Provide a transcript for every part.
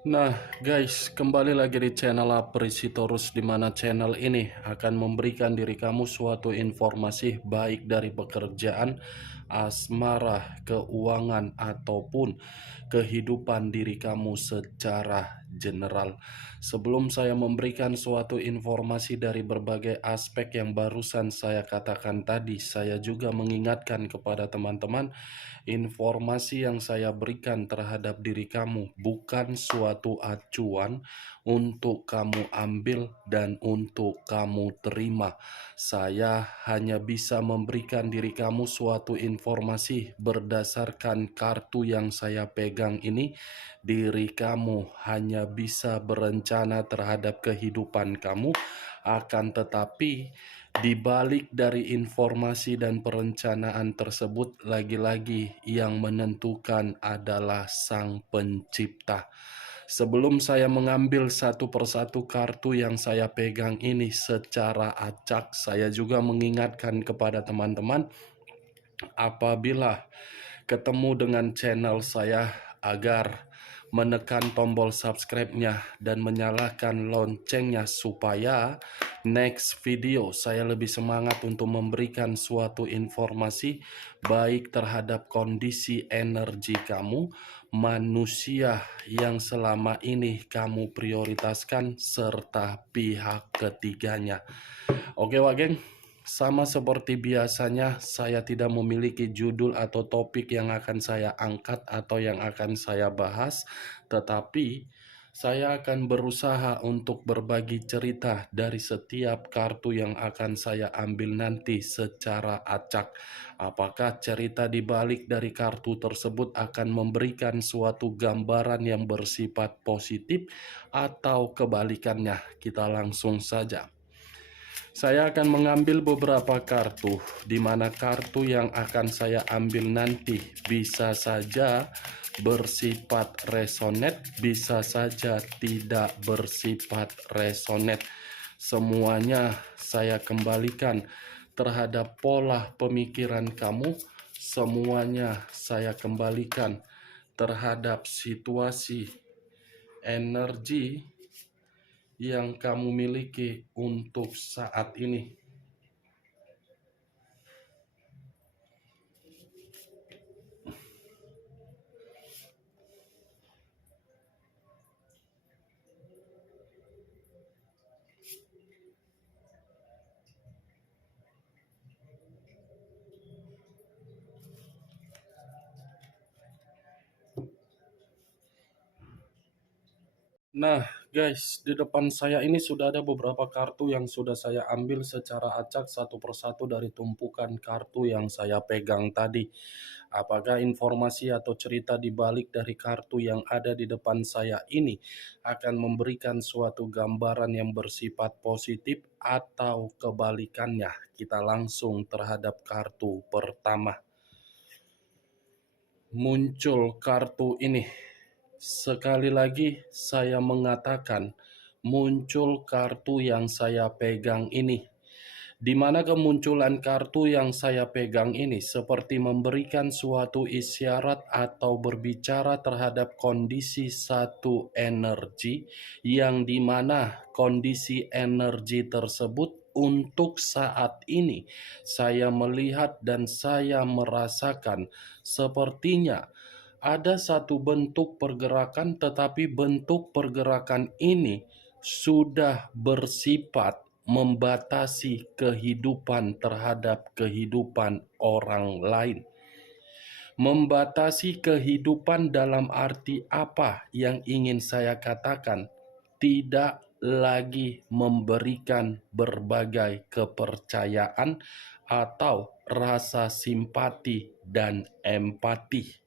Nah, guys, kembali lagi di channel Apresitorus, di mana channel ini akan memberikan diri kamu suatu informasi baik dari pekerjaan, asmara, keuangan, ataupun kehidupan diri kamu secara general. Sebelum saya memberikan suatu informasi dari berbagai aspek yang barusan saya katakan tadi, saya juga mengingatkan kepada teman-teman, informasi yang saya berikan terhadap diri kamu bukan suatu acuan untuk kamu ambil dan untuk kamu terima. Saya hanya bisa memberikan diri kamu suatu informasi berdasarkan kartu yang saya pegang ini. Diri kamu hanya bisa berencana terhadap kehidupan kamu, akan tetapi di balik dari informasi dan perencanaan tersebut, lagi-lagi yang menentukan adalah Sang Pencipta. Sebelum saya mengambil satu persatu kartu yang saya pegang ini secara acak, saya juga mengingatkan kepada teman-teman, apabila ketemu dengan channel saya, agar menekan tombol subscribe-nya dan menyalakan loncengnya supaya next video saya lebih semangat untuk memberikan suatu informasi baik terhadap kondisi energi kamu, manusia yang selama ini kamu prioritaskan, serta pihak ketiganya. Oke, Wak Geng, sama seperti biasanya, saya tidak memiliki judul atau topik yang akan saya angkat atau yang akan saya bahas, tetapi saya akan berusaha untuk berbagi cerita dari setiap kartu yang akan saya ambil nanti secara acak. Apakah cerita di balik dari kartu tersebut akan memberikan suatu gambaran yang bersifat positif atau kebalikannya? Kita langsung saja. Saya akan mengambil beberapa kartu, di mana kartu yang akan saya ambil nanti bisa saja bersifat resonate, bisa saja tidak bersifat resonate. Semuanya saya kembalikan terhadap pola pemikiran kamu, semuanya saya kembalikan terhadap situasi energi yang kamu miliki untuk saat ini. Nah, guys, di depan saya ini sudah ada beberapa kartu yang sudah saya ambil secara acak satu persatu dari tumpukan kartu yang saya pegang tadi. Apakah informasi atau cerita di balik dari kartu yang ada di depan saya ini akan memberikan suatu gambaran yang bersifat positif atau kebalikannya? Kita langsung terhadap kartu pertama. Muncul kartu ini. Sekali lagi saya mengatakan, muncul kartu yang saya pegang ini. Di mana kemunculan kartu yang saya pegang ini seperti memberikan suatu isyarat atau berbicara terhadap kondisi satu energi, yang dimana kondisi energi tersebut untuk saat ini saya melihat dan saya merasakan sepertinya ada satu bentuk pergerakan, tetapi bentuk pergerakan ini sudah bersifat membatasi kehidupan terhadap kehidupan orang lain. Membatasi kehidupan dalam arti apa yang ingin saya katakan? Tidak lagi memberikan berbagai kepercayaan atau rasa simpati dan empati.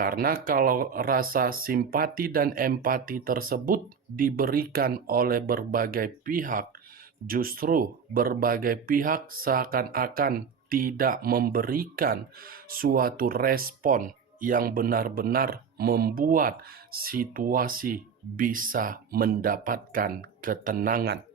Karena kalau rasa simpati dan empati tersebut diberikan oleh berbagai pihak, justru berbagai pihak seakan-akan tidak memberikan suatu respon yang benar-benar membuat situasi bisa mendapatkan ketenangan.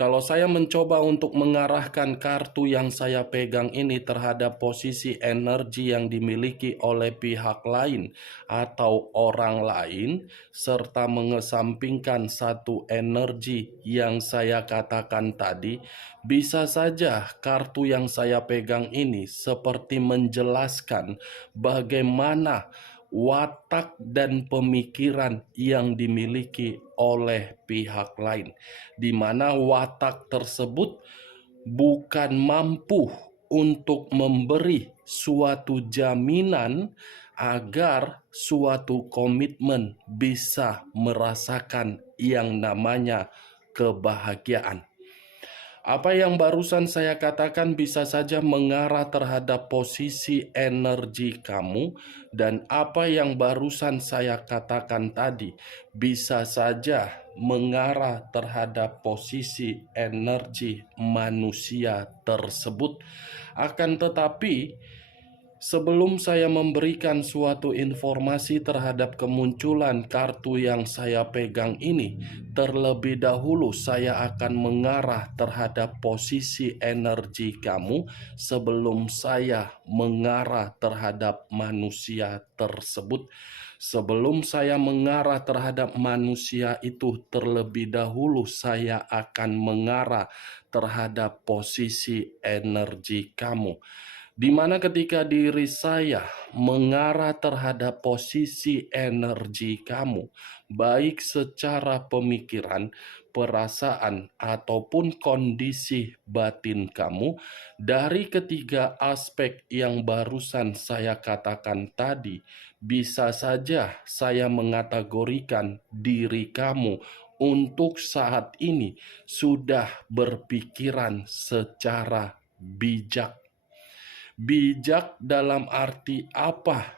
Kalau saya mencoba untuk mengarahkan kartu yang saya pegang ini terhadap posisi energi yang dimiliki oleh pihak lain atau orang lain, serta mengesampingkan satu energi yang saya katakan tadi, bisa saja kartu yang saya pegang ini seperti menjelaskan bagaimana watak dan pemikiran yang dimiliki oleh pihak lain, di mana watak tersebut bukan mampu untuk memberi suatu jaminan agar suatu komitmen bisa merasakan yang namanya kebahagiaan. Apa yang barusan saya katakan bisa saja mengarah terhadap posisi energi kamu, dan apa yang barusan saya katakan tadi bisa saja mengarah terhadap posisi energi manusia tersebut. Akan tetapi, sebelum saya memberikan suatu informasi terhadap kemunculan kartu yang saya pegang ini, terlebih dahulu saya akan mengarah terhadap posisi energi kamu sebelum saya mengarah terhadap manusia tersebut. Sebelum saya mengarah terhadap manusia itu, terlebih dahulu saya akan mengarah terhadap posisi energi kamu, di mana ketika diri saya mengarah terhadap posisi energi kamu, baik secara pemikiran, perasaan, ataupun kondisi batin kamu, dari ketiga aspek yang barusan saya katakan tadi, bisa saja saya mengategorikan diri kamu untuk saat ini sudah berpikiran secara bijak. Bijak dalam arti apa?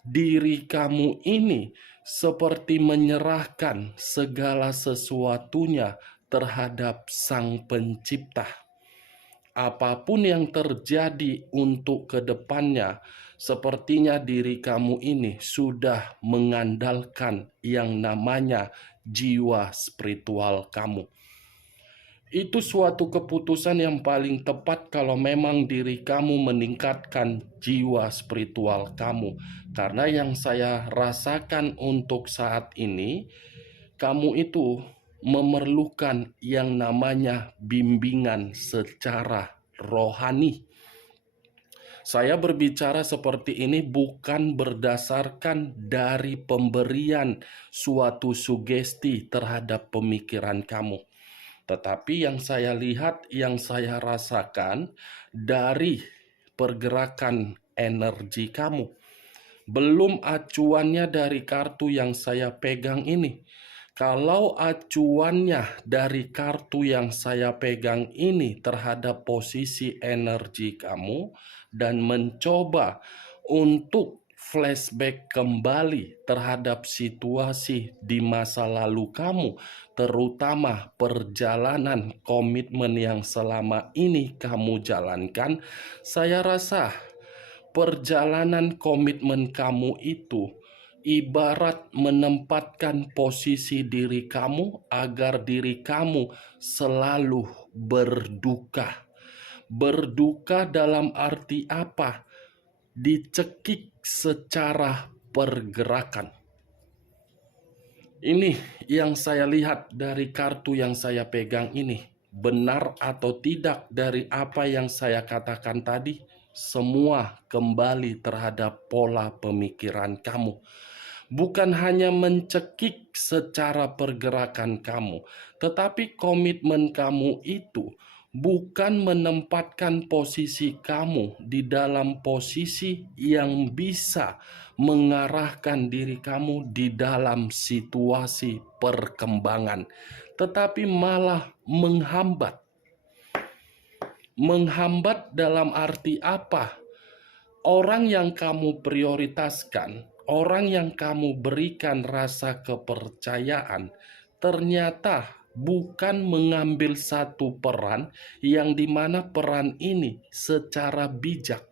Diri kamu ini seperti menyerahkan segala sesuatunya terhadap Sang Pencipta. Apapun yang terjadi untuk kedepannya, sepertinya diri kamu ini sudah mengandalkan yang namanya jiwa spiritual kamu. Itu suatu keputusan yang paling tepat kalau memang diri kamu meningkatkan jiwa spiritual kamu. Karena yang saya rasakan untuk saat ini, kamu itu memerlukan yang namanya bimbingan secara rohani. Saya berbicara seperti ini bukan berdasarkan dari pemberian suatu sugesti terhadap pemikiran kamu, tetapi yang saya lihat, yang saya rasakan dari pergerakan energi kamu. Belum acuannya dari kartu yang saya pegang ini. Kalau acuannya dari kartu yang saya pegang ini terhadap posisi energi kamu dan mencoba untuk flashback kembali terhadap situasi di masa lalu kamu, terutama perjalanan komitmen yang selama ini kamu jalankan, saya rasa perjalanan komitmen kamu itu ibarat menempatkan posisi diri kamu agar diri kamu selalu berduka. Berduka dalam arti apa? Dicekik secara pergerakan. Ini yang saya lihat dari kartu yang saya pegang ini. Benar atau tidak dari apa yang saya katakan tadi, semua kembali terhadap pola pemikiran kamu. Bukan hanya mencekik secara pergerakan kamu, tetapi komitmen kamu itu bukan menempatkan posisi kamu di dalam posisi yang bisa mengarahkan diri kamu di dalam situasi perkembangan, tetapi malah menghambat. Menghambat dalam arti apa? Orang yang kamu prioritaskan, orang yang kamu berikan rasa kepercayaan, ternyata bukan mengambil satu peran yang dimana peran ini secara bijak.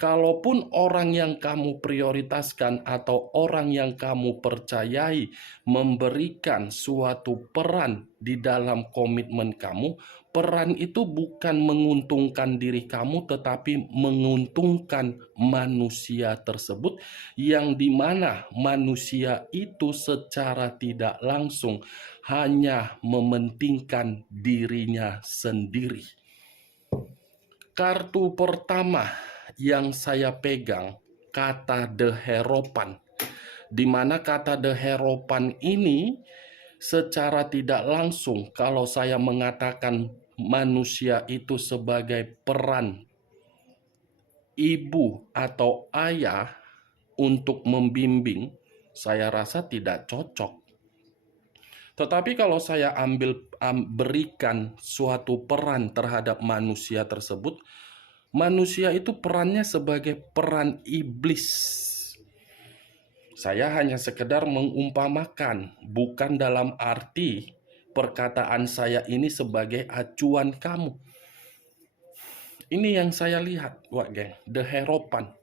Kalaupun orang yang kamu prioritaskan atau orang yang kamu percayai memberikan suatu peran di dalam komitmen kamu, peran itu bukan menguntungkan diri kamu tetapi menguntungkan manusia tersebut, yang dimana manusia itu secara tidak langsung hanya mementingkan dirinya sendiri. Kartu pertama yang saya pegang kata deheropan, di mana kata deheropan ini secara tidak langsung kalau saya mengatakan manusia itu sebagai peran ibu atau ayah untuk membimbing, saya rasa tidak cocok. Tetapi kalau saya berikan suatu peran terhadap manusia tersebut, manusia itu perannya sebagai peran iblis. Saya hanya sekedar mengumpamakan, bukan dalam arti perkataan saya ini sebagai acuan kamu. Ini yang saya lihat, Wak Geng, deheropan.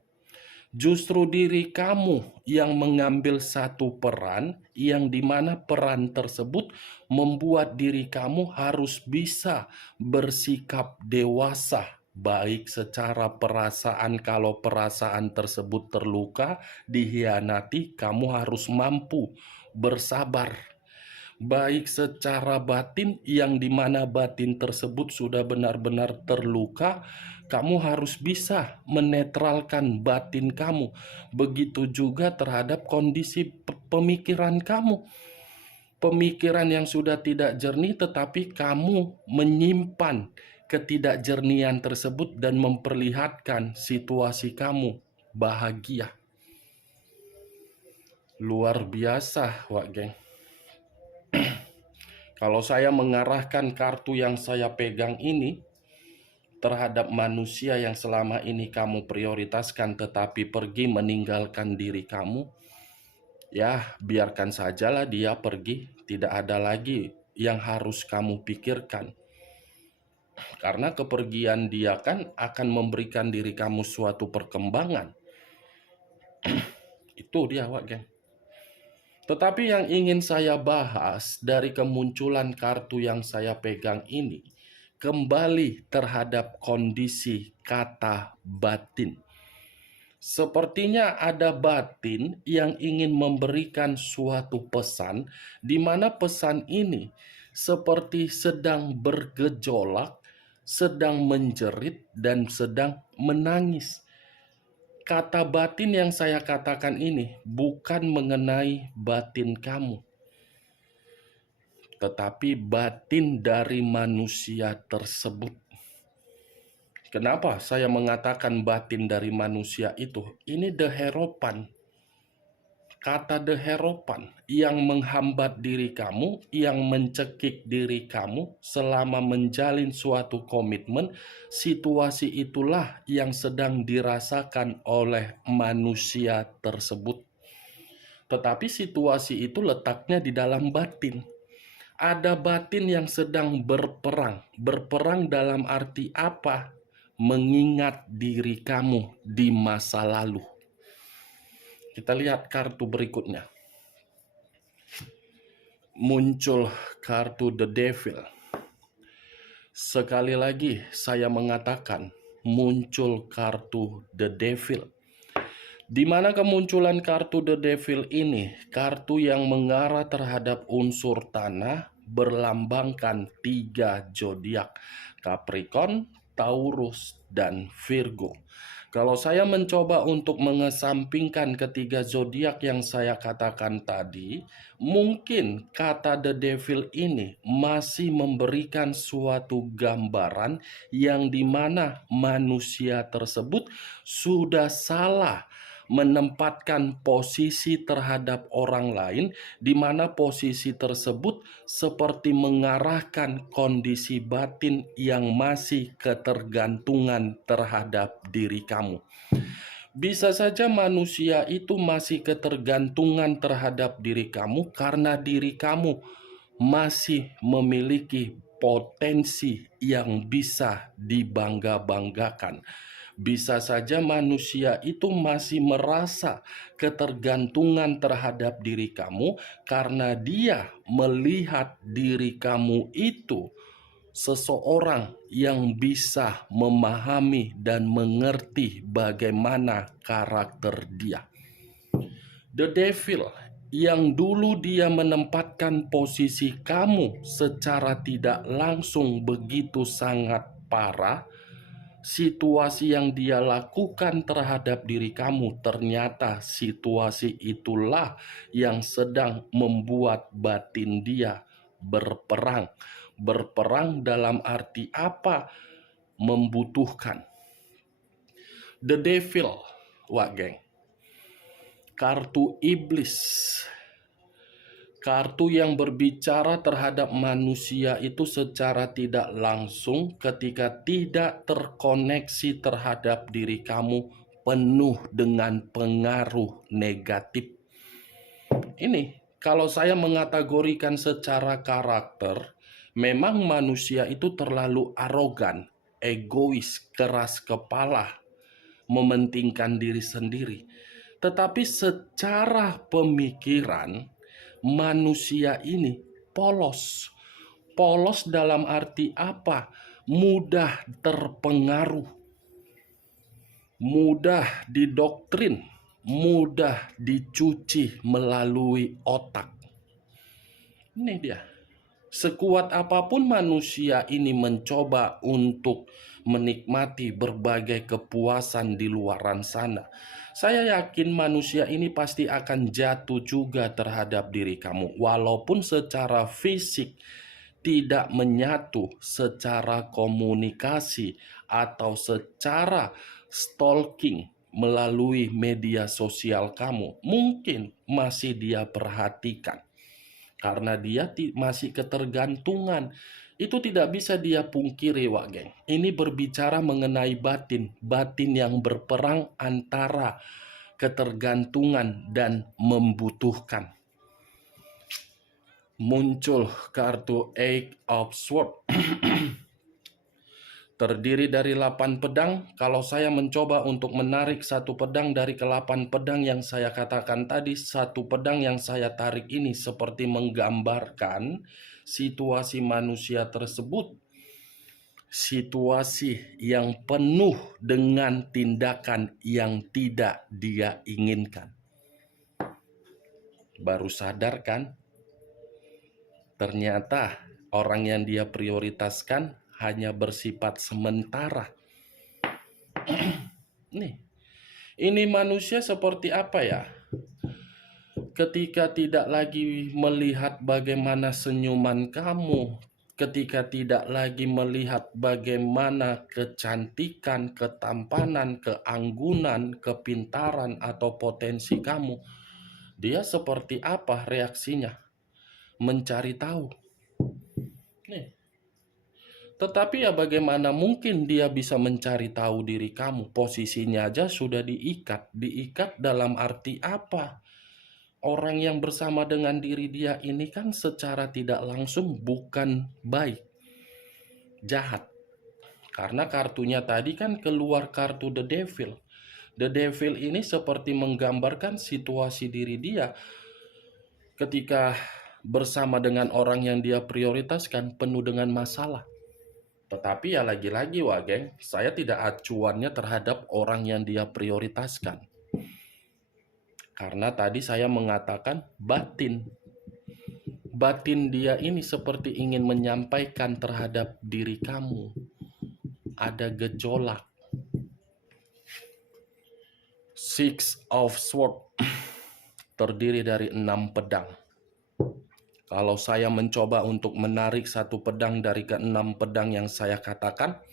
Justru diri kamu yang mengambil satu peran yang dimana peran tersebut membuat diri kamu harus bisa bersikap dewasa, baik secara perasaan. Kalau perasaan tersebut terluka, dikhianati, kamu harus mampu bersabar. Baik secara batin, yang dimana batin tersebut sudah benar-benar terluka, kamu harus bisa menetralkan batin kamu. Begitu juga terhadap kondisi pemikiran kamu. Pemikiran yang sudah tidak jernih tetapi kamu menyimpan ketidakjernihan tersebut dan memperlihatkan situasi kamu bahagia. Luar biasa, Wak Geng. Kalau saya mengarahkan kartu yang saya pegang ini terhadap manusia yang selama ini kamu prioritaskan tetapi pergi meninggalkan diri kamu, ya biarkan sajalah dia pergi. Tidak ada lagi yang harus kamu pikirkan. Karena kepergian dia kan akan memberikan diri kamu suatu perkembangan. Itu dia, Wak Geng. Tetapi yang ingin saya bahas dari kemunculan kartu yang saya pegang ini, kembali terhadap kondisi kata batin. Sepertinya ada batin yang ingin memberikan suatu pesan, di mana pesan ini seperti sedang bergejolak, sedang menjerit, dan sedang menangis. Kata batin yang saya katakan ini bukan mengenai batin kamu, tetapi batin dari manusia tersebut. Kenapa saya mengatakan batin dari manusia itu? Ini deheropan. Kata deheropan yang menghambat diri kamu, yang mencekik diri kamu selama menjalin suatu komitmen. Situasi itulah yang sedang dirasakan oleh manusia tersebut. Tetapi situasi itu letaknya di dalam batin. Ada batin yang sedang berperang. Berperang dalam arti apa? Mengingat diri kamu di masa lalu. Kita lihat kartu berikutnya. Muncul kartu The Devil. Sekali lagi saya mengatakan muncul kartu The Devil. Di mana kemunculan kartu The Devil ini, kartu yang mengarah terhadap unsur tanah, berlambangkan 3 zodiak: Capricorn, Taurus, dan Virgo. Kalau saya mencoba untuk mengesampingkan ketiga zodiak yang saya katakan tadi, mungkin kata The Devil ini masih memberikan suatu gambaran yang dimana manusia tersebut sudah salah menempatkan posisi terhadap orang lain, di mana posisi tersebut seperti mengarahkan kondisi batin yang masih ketergantungan terhadap diri kamu. Bisa saja manusia itu masih ketergantungan terhadap diri kamu karena diri kamu masih memiliki potensi yang bisa dibangga-banggakan. Bisa saja manusia itu masih merasa ketergantungan terhadap diri kamu karena dia melihat diri kamu itu seseorang yang bisa memahami dan mengerti bagaimana karakter dia. The devil yang dulu dia menempatkan posisi kamu secara tidak langsung begitu sangat parah, situasi yang dia lakukan terhadap diri kamu ternyata situasi itulah yang sedang membuat batin dia berperang. Berperang dalam arti apa? Membutuhkan. The devil, wak geng, kartu iblis, kartu yang berbicara terhadap manusia itu secara tidak langsung ketika tidak terkoneksi terhadap diri kamu, penuh dengan pengaruh negatif. Ini kalau saya mengategorikan secara karakter, memang manusia itu terlalu arogan, egois, keras kepala, mementingkan diri sendiri. Tetapi secara pemikiran, manusia ini polos. Polos dalam arti apa? Mudah terpengaruh, mudah didoktrin, mudah dicuci melalui otak. Ini dia. Sekuat apapun manusia ini mencoba untuk menikmati berbagai kepuasan di luaran sana, saya yakin manusia ini pasti akan jatuh juga terhadap diri kamu. Walaupun secara fisik tidak menyatu, secara komunikasi atau secara stalking melalui media sosial kamu, mungkin masih dia perhatikan. Karena dia masih ketergantungan. Itu tidak bisa dia pungkiri, wak geng. Ini berbicara mengenai batin. Batin yang berperang antara ketergantungan dan membutuhkan. Muncul kartu Eight of Swords. Terdiri dari 8 pedang. Kalau saya mencoba untuk menarik satu pedang dari ke-8 pedang yang saya katakan tadi, satu pedang yang saya tarik ini seperti menggambarkan situasi manusia tersebut. Situasi yang penuh dengan tindakan yang tidak dia inginkan. Baru sadar kan? Ternyata orang yang dia prioritaskan hanya bersifat sementara. Ini manusia seperti apa ya? Ketika tidak lagi melihat bagaimana senyuman kamu, ketika tidak lagi melihat bagaimana kecantikan, ketampanan, keanggunan, kepintaran, atau potensi kamu, dia seperti apa reaksinya? Mencari tahu. Tetapi ya bagaimana mungkin dia bisa mencari tahu diri kamu? Posisinya aja sudah diikat. Diikat dalam arti apa? Orang yang bersama dengan diri dia ini kan secara tidak langsung bukan baik, jahat. Karena kartunya tadi kan keluar kartu The Devil. The Devil ini seperti menggambarkan situasi diri dia ketika bersama dengan orang yang dia prioritaskan penuh dengan masalah. Tetapi ya lagi-lagi wah geng, saya tidak acuannya terhadap orang yang dia prioritaskan. Karena tadi saya mengatakan batin. Batin dia ini seperti ingin menyampaikan terhadap diri kamu. Ada gejolak. Six of Swords terdiri dari 6 pedang. Kalau saya mencoba untuk menarik satu pedang dari ke-6 pedang yang saya katakan,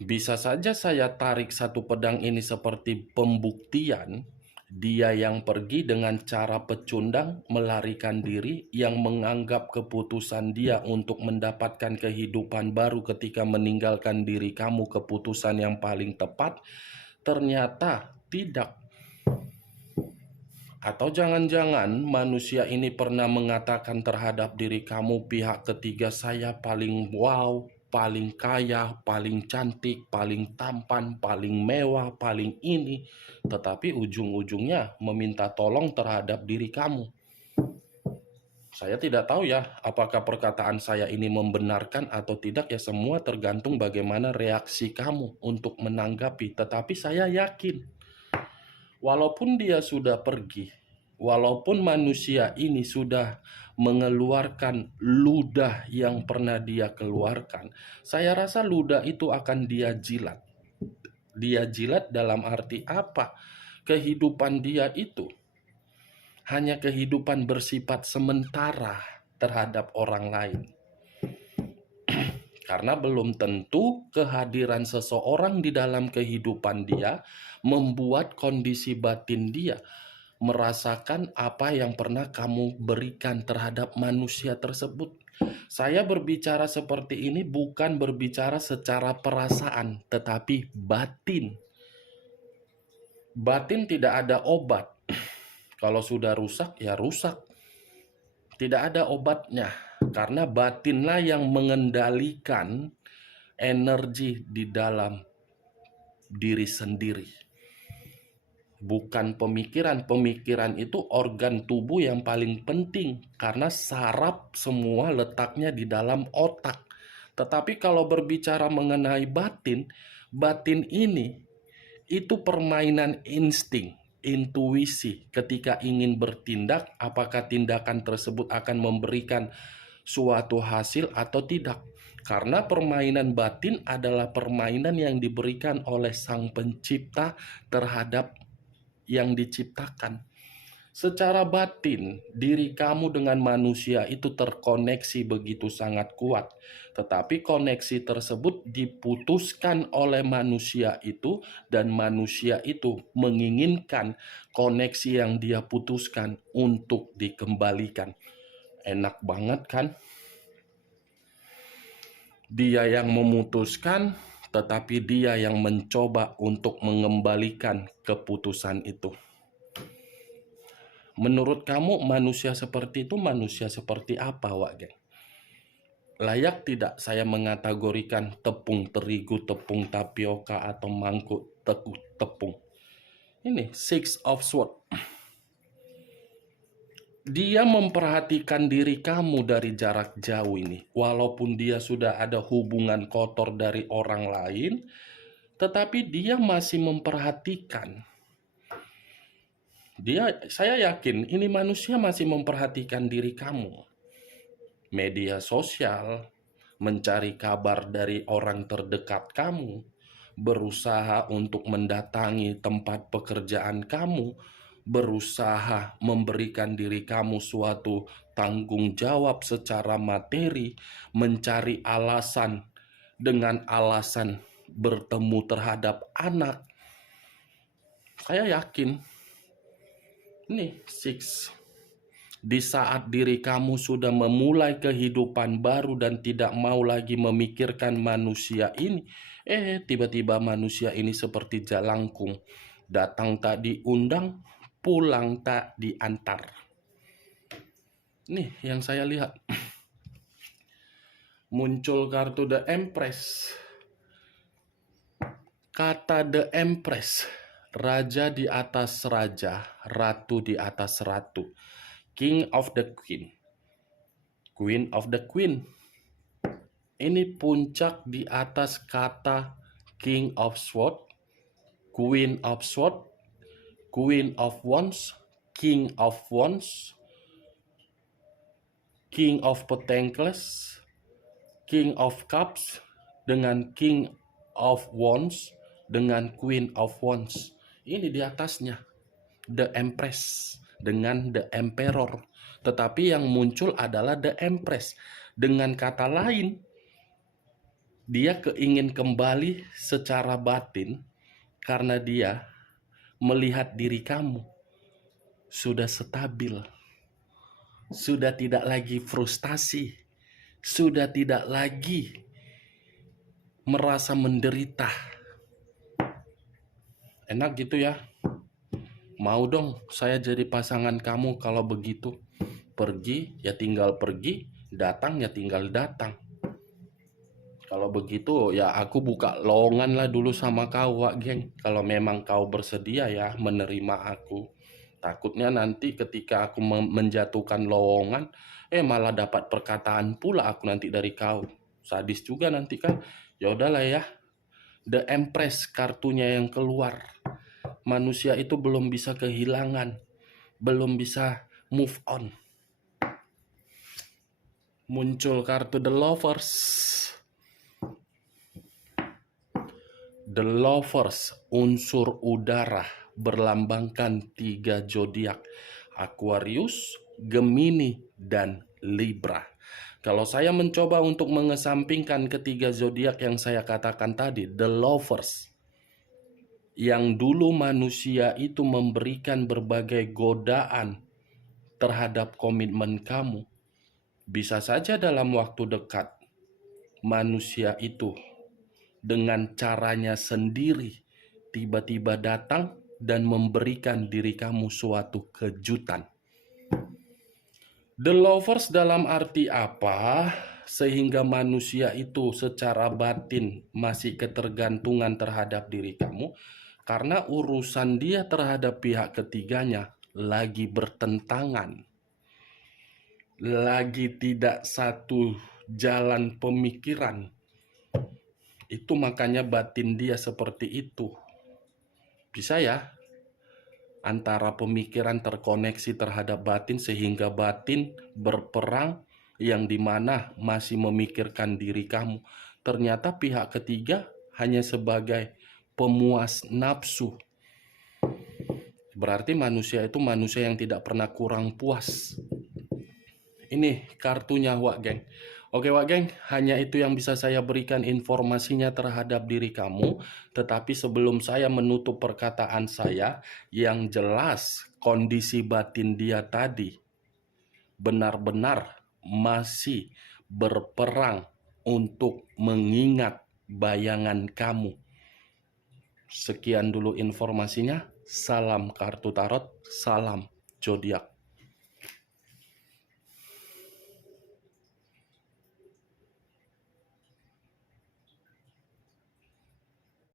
bisa saja saya tarik satu pedang ini seperti pembuktian. Dia yang pergi dengan cara pecundang melarikan diri, yang menganggap keputusan dia untuk mendapatkan kehidupan baru ketika meninggalkan diri kamu keputusan yang paling tepat, ternyata tidak. Atau jangan-jangan manusia ini pernah mengatakan terhadap diri kamu, pihak ketiga saya paling wow, paling kaya, paling cantik, paling tampan, paling mewah, paling ini, tetapi ujung-ujungnya meminta tolong terhadap diri kamu. Saya tidak tahu ya, apakah perkataan saya ini membenarkan atau tidak, ya semua tergantung bagaimana reaksi kamu untuk menanggapi. Tetapi saya yakin, walaupun dia sudah pergi, walaupun manusia ini sudah mengeluarkan ludah yang pernah dia keluarkan, saya rasa ludah itu akan dia jilat. Dia jilat dalam arti apa? Kehidupan dia itu hanya kehidupan bersifat sementara terhadap orang lain. Karena belum tentu kehadiran seseorang di dalam kehidupan dia membuat kondisi batin dia merasakan apa yang pernah kamu berikan terhadap manusia tersebut. Saya berbicara seperti ini bukan berbicara secara perasaan, tetapi batin. Batin tidak ada obat. Kalau sudah rusak, ya rusak. Tidak ada obatnya, karena batinlah yang mengendalikan energi di dalam diri sendiri. Bukan pemikiran. Pemikiran itu organ tubuh yang paling penting, karena saraf semua letaknya di dalam otak. Tetapi kalau berbicara mengenai batin, batin ini itu permainan insting, intuisi. Ketika ingin bertindak, apakah tindakan tersebut akan memberikan suatu hasil atau tidak? Karena permainan batin adalah permainan yang diberikan oleh Sang Pencipta terhadap yang diciptakan. Secara batin, diri kamu dengan manusia itu terkoneksi begitu sangat kuat. Tetapi koneksi tersebut diputuskan oleh manusia itu, dan manusia itu menginginkan koneksi yang dia putuskan untuk dikembalikan. Enak banget kan? Dia yang memutuskan, tetapi dia yang mencoba untuk mengembalikan keputusan itu. Menurut kamu manusia seperti itu manusia seperti apa, Wak Geng? Layak tidak saya mengategorikan tepung terigu, tepung tapioka, atau mangkuk tepung? Ini Six of Swords. Dia memperhatikan diri kamu dari jarak jauh ini. Walaupun dia sudah ada hubungan kotor dari orang lain, tetapi dia masih memperhatikan. Saya yakin ini manusia masih memperhatikan diri kamu. Media sosial, mencari kabar dari orang terdekat kamu, berusaha untuk mendatangi tempat pekerjaan kamu, berusaha memberikan diri kamu suatu tanggung jawab secara materi, mencari alasan dengan alasan bertemu terhadap anak. Saya yakin nih, di saat diri kamu sudah memulai kehidupan baru dan tidak mau lagi memikirkan manusia ini, tiba-tiba manusia ini seperti jalangkung, datang tak diundang, pulang tak diantar. Nih yang saya lihat. Muncul kartu The Empress. Kata The Empress, raja di atas raja, ratu di atas ratu, King of the Queen, Queen of the Queen. Ini puncak di atas kata King of Swords, Queen of Swords, Queen of Wands, King of Wands, King of Pentacles, King of Cups, dengan King of Wands, dengan Queen of Wands. Ini di atasnya The Empress dengan The Emperor. Tetapi yang muncul adalah The Empress. Dengan kata lain, dia keingin kembali secara batin karena dia melihat diri kamu sudah stabil, sudah tidak lagi frustasi, sudah tidak lagi merasa menderita. Enak gitu ya? Mau dong saya jadi pasangan kamu kalau begitu. Pergi ya tinggal pergi, datang ya tinggal datang. Kalau begitu ya aku buka lowongan lah dulu sama kau, Wak Geng. Kalau memang kau bersedia ya menerima aku. Takutnya nanti ketika aku menjatuhkan lowongan, malah dapat perkataan pula aku nanti dari kau. Sadis juga nanti kan. Ya udahlah ya. The Empress kartunya yang keluar. Manusia itu belum bisa kehilangan, belum bisa move on. Muncul kartu The Lovers. The Lovers, unsur udara, berlambangkan 3 zodiak: Aquarius, Gemini, dan Libra. Kalau saya mencoba untuk mengesampingkan ketiga zodiak yang saya katakan tadi, The Lovers, yang dulu manusia itu memberikan berbagai godaan terhadap komitmen kamu, bisa saja dalam waktu dekat manusia itu dengan caranya sendiri tiba-tiba datang dan memberikan diri kamu suatu kejutan. The Lovers dalam arti apa? Sehingga manusia itu secara batin masih ketergantungan terhadap diri kamu, karena urusan dia terhadap pihak ketiganya lagi bertentangan, lagi tidak satu jalan pemikiran. Itu makanya batin dia seperti itu. Bisa ya, antara pemikiran terkoneksi terhadap batin sehingga batin berperang, yang dimana masih memikirkan diri kamu. Ternyata pihak ketiga hanya sebagai pemuas nafsu. Berarti manusia itu manusia yang tidak pernah kurang puas. Ini kartunya, Wak Geng. Oke, Wak Geng, hanya itu yang bisa saya berikan informasinya terhadap diri kamu. Tetapi sebelum saya menutup perkataan saya, yang jelas kondisi batin dia tadi benar-benar masih berperang untuk mengingat bayangan kamu. Sekian dulu informasinya. Salam kartu tarot, salam zodiak.